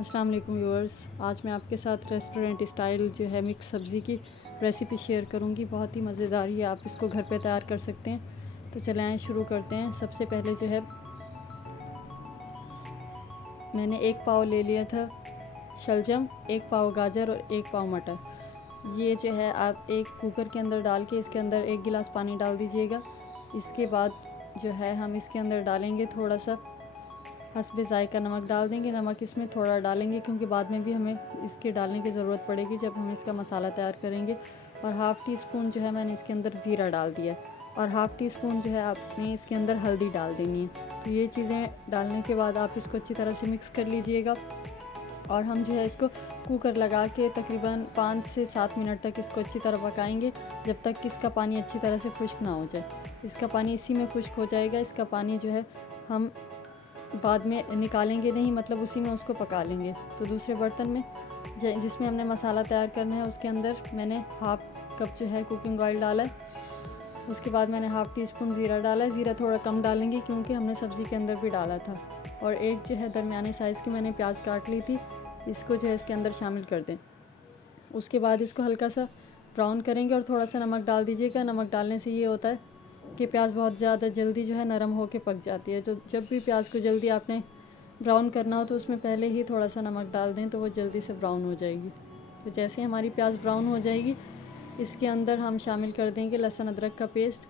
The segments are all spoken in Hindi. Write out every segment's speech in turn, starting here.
अस्सलाम वालेकुम व्यूअर्स। आज मैं आपके साथ रेस्टोरेंट स्टाइल जो है मिक्स सब्ज़ी की रेसिपी शेयर करूंगी। बहुत ही मज़ेदार है, आप इसको घर पे तैयार कर सकते हैं। तो चलें आए शुरू करते हैं। सबसे पहले जो है मैंने 1 पाव ले लिया था शलजम, 1 पाव गाजर और 1 पाव मटर। ये जो है आप एक कुकर के अंदर डाल के इसके अंदर 1 गिलास पानी डाल दीजिएगा। इसके बाद जो है हम इसके अंदर डालेंगे थोड़ा सा हस्बे ज़ायका नमक डाल देंगे। नमक इसमें थोड़ा डालेंगे क्योंकि बाद में भी हमें इसके डालने की ज़रूरत पड़ेगी जब हम इसका मसाला तैयार करेंगे। और हाफ़ टी स्पून जो है मैंने इसके अंदर ज़ीरा डाल दिया और हाफ़ टी स्पून जो है आपने इसके अंदर हल्दी डाल देनी है। तो ये चीज़ें डालने के बाद आप इसको अच्छी तरह से मिक्स कर लीजिएगा। और हम जो है इसको कुकर लगा के तकरीबन 5 से 7 मिनट तक इसको अच्छी तरह पकाएंगे, जब तक कि इसका पानी अच्छी तरह से खुश्क ना हो जाए। इसका पानी इसी में खुश्क हो जाएगा। इसका पानी जो है हम बाद में निकालेंगे नहीं, मतलब उसी में उसको पका लेंगे। तो दूसरे बर्तन में जिसमें हमने मसाला तैयार करना है उसके अंदर मैंने हाफ़ कप जो है कुकिंग ऑयल डाला है। उसके बाद मैंने हाफ़ टी स्पून ज़ीरा डाला है। ज़ीरा थोड़ा कम डालेंगे क्योंकि हमने सब्ज़ी के अंदर भी डाला था। और एक जो है दरमियाने साइज़ की मैंने प्याज काट ली थी, इसको जो है इसके अंदर शामिल कर दें। उसके बाद इसको हल्का सा ब्राउन करेंगे और थोड़ा सा नमक डाल दीजिएगा। नमक डालने से ये होता है कि प्याज बहुत ज़्यादा जल्दी जो है नरम होकर पक जाती है। तो जब भी प्याज को जल्दी आपने ब्राउन करना हो तो उसमें पहले ही थोड़ा सा नमक डाल दें तो वो जल्दी से ब्राउन हो जाएगी। तो जैसे हमारी प्याज ब्राउन हो जाएगी, इसके अंदर हम शामिल कर देंगे लहसुन अदरक का पेस्ट,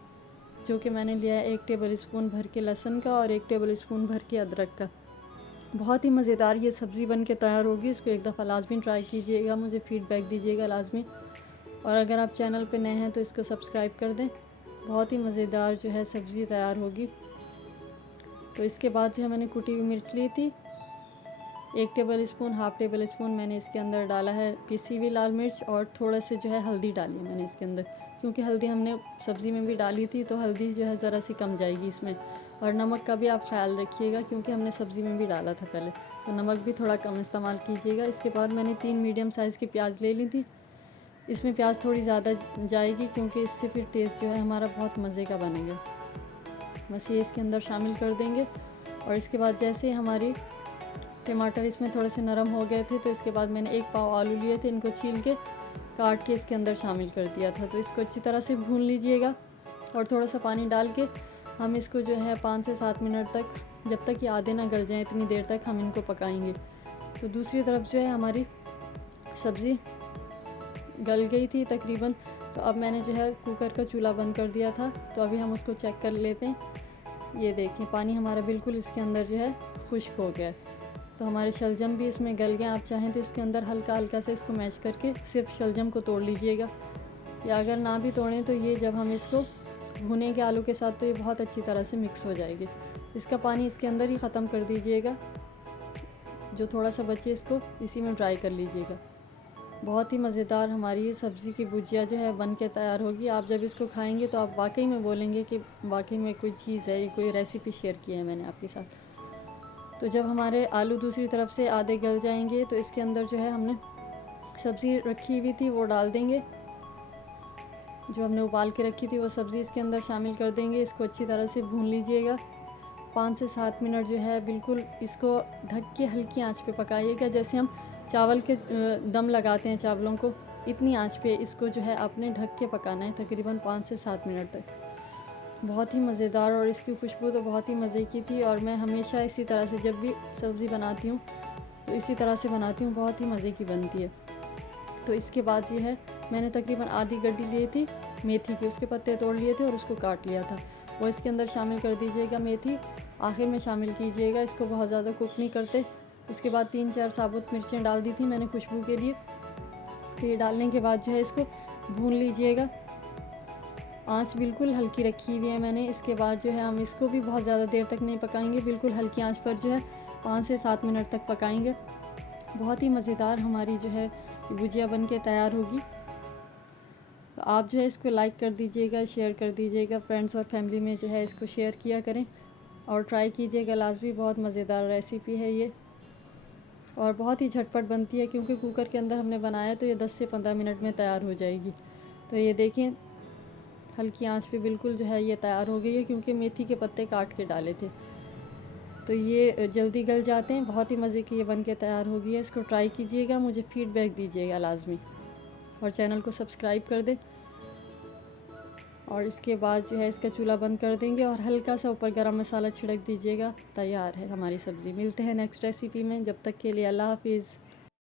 जो कि मैंने लिया है 1 टेबल स्पून भर के लहसुन का और 1 टेबल स्पून भर के अदरक का। बहुत ही मज़ेदार ये सब्ज़ी बन के तैयार होगी। इसको एक दफ़ा लाजमी ट्राई कीजिएगा, मुझे फ़ीडबैक दीजिएगा लाजमी। और अगर आप चैनल पे नए हैं तो इसको सब्सक्राइब कर दें। बहुत ही मज़ेदार जो है सब्ज़ी तैयार होगी। तो इसके बाद जो है मैंने कुटी हुई मिर्च ली थी 1 table spoon, half table spoon मैंने इसके अंदर डाला है पिसी हुई लाल मिर्च और थोड़ा से जो है हल्दी डाली है मैंने इसके अंदर, क्योंकि हल्दी हमने सब्ज़ी में भी डाली थी तो हल्दी जो है ज़रा सी कम जाएगी इसमें। और नमक का भी आप ख्याल रखिएगा क्योंकि हमने सब्ज़ी में भी डाला था पहले, तो नमक भी थोड़ा कम इस्तेमाल कीजिएगा। इसके बाद मैंने 3 मीडियम साइज़ की प्याज ले ली थी। इसमें प्याज थोड़ी ज़्यादा जाएगी क्योंकि इससे फिर टेस्ट जो है हमारा बहुत मज़े का बनेगा। बस ये इसके अंदर शामिल कर देंगे। और इसके बाद जैसे हमारी टमाटर इसमें थोड़े से नरम हो गए थे तो इसके बाद मैंने 1 पाव आलू लिए थे, इनको छील के काट के इसके अंदर शामिल कर दिया था। तो इसको अच्छी तरह से भून लीजिएगा और थोड़ा सा पानी डाल के हम इसको जो है 5 से 7 मिनट तक, जब तक ये आधे ना गल जाएँ इतनी देर तक हम इनको पकाएंगे। तो दूसरी तरफ जो है हमारी सब्ज़ी गल गई थी तकरीबन। तो अब मैंने जो है कुकर का चूल्हा बंद कर दिया था, तो अभी हम उसको चेक कर लेते हैं। ये देखें पानी हमारा बिल्कुल इसके अंदर जो है खुश्क हो गया। तो हमारे शलजम भी इसमें गल गए। आप चाहें तो इसके अंदर हल्का हल्का से इसको मैश करके सिर्फ शलजम को तोड़ लीजिएगा, या अगर ना भी तोड़ें तो ये जब हम इसको भुनेंगे आलू के साथ तो ये बहुत अच्छी तरह से मिक्स हो जाएगी। इसका पानी इसके अंदर ही ख़त्म कर दीजिएगा, जो थोड़ा सा बचे इसको इसी में ड्राई कर लीजिएगा। बहुत ही मज़ेदार हमारी ये सब्ज़ी की भुजिया जो है बन के तैयार होगी। आप जब इसको खाएंगे तो आप वाकई में बोलेंगे कि वाकई में कोई चीज़ है, ये कोई रेसिपी शेयर की है मैंने आपके साथ। तो जब हमारे आलू दूसरी तरफ से आधे गल जाएंगे तो इसके अंदर जो है हमने सब्ज़ी रखी हुई थी वो डाल देंगे। जो हमने उबाल के रखी थी वो सब्ज़ी इसके अंदर शामिल कर देंगे। इसको अच्छी तरह से भून लीजिएगा। 5 से 7 मिनट जो है बिल्कुल इसको ढक के हल्की आंच पे पकाइएगा। जैसे हम चावल के दम लगाते हैं चावलों को, इतनी आंच पे इसको जो है आपने ढक के पकाना है तकरीबन 5 से 7 मिनट तक। बहुत ही मज़ेदार, और इसकी खुशबू तो बहुत ही मज़े की थी। और मैं हमेशा इसी तरह से जब भी सब्ज़ी बनाती हूँ तो इसी तरह से बनाती हूँ, बहुत ही मज़े की बनती है। तो इसके बाद ये है मैंने तकरीबन आधी गड्डी ली थी मेथी की, उसके पत्ते तोड़ लिए थे और उसको काट लिया था, वो इसके अंदर शामिल कर दीजिएगा। मेथी आखिर में शामिल कीजिएगा, इसको बहुत ज़्यादा कुक नहीं करते। उसके बाद 3-4 साबुत मिर्चें डाल दी थी मैंने खुशबू के लिए। तो ये डालने के बाद जो है इसको भून लीजिएगा। आंच बिल्कुल हल्की रखी हुई है मैंने। इसके बाद जो है हम इसको भी बहुत ज़्यादा देर तक नहीं पकाएंगे, बिल्कुल हल्की आंच पर जो है 5 से 7 मिनट तक पकाएंगे। बहुत ही मज़ेदार हमारी जो है भुजिया बन के तैयार होगी। तो आप जो है इसको लाइक कर दीजिएगा, शेयर कर दीजिएगा, फ्रेंड्स और फैमिली में जो है इसको शेयर किया करें और ट्राई कीजिएगा लाजमी। बहुत मज़ेदार रेसिपी है ये और बहुत ही झटपट बनती है क्योंकि कुकर के अंदर हमने बनाया तो ये 10 से 15 मिनट में तैयार हो जाएगी। तो ये देखें हल्की आंच पे बिल्कुल जो है ये तैयार हो गई है क्योंकि मेथी के पत्ते काट के डाले थे। तो ये जल्दी गल जाते हैं। बहुत ही मज़े की ये बन के तैयार हो गई है। इसको ट्राई कीजिएगा, मुझे फ़ीडबैक दीजिएगा लाजमी, और चैनल को सब्सक्राइब कर दें। और इसके बाद जो है इसका चूल्हा बंद कर देंगे और हल्का सा ऊपर गरम मसाला छिड़क दीजिएगा। तैयार है हमारी सब्ज़ी। मिलते हैं नेक्स्ट रेसिपी में, जब तक के लिए अल्लाह हाफिज़।